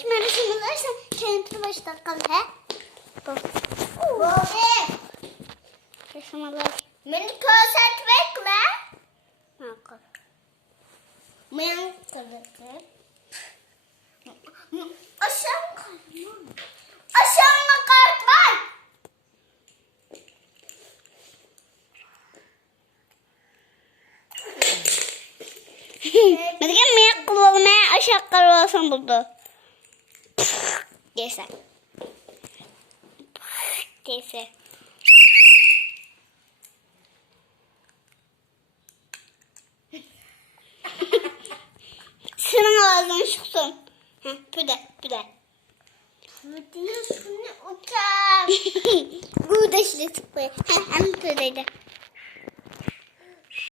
Şimdi resimlersen kendini 5 dakika he? Bu. Resimler. Beni konsantre Ne yapalım? ben konsantre. Aşağı kalkma. Aşağı kalkma. Mereka minyak keluarnya asyik kalau sambal tuh. Desa. Desa. Senin ağzını çıksın. Püde. Bütün şunu uçak. Bu da işte çıkıyor. Hem püdeydi.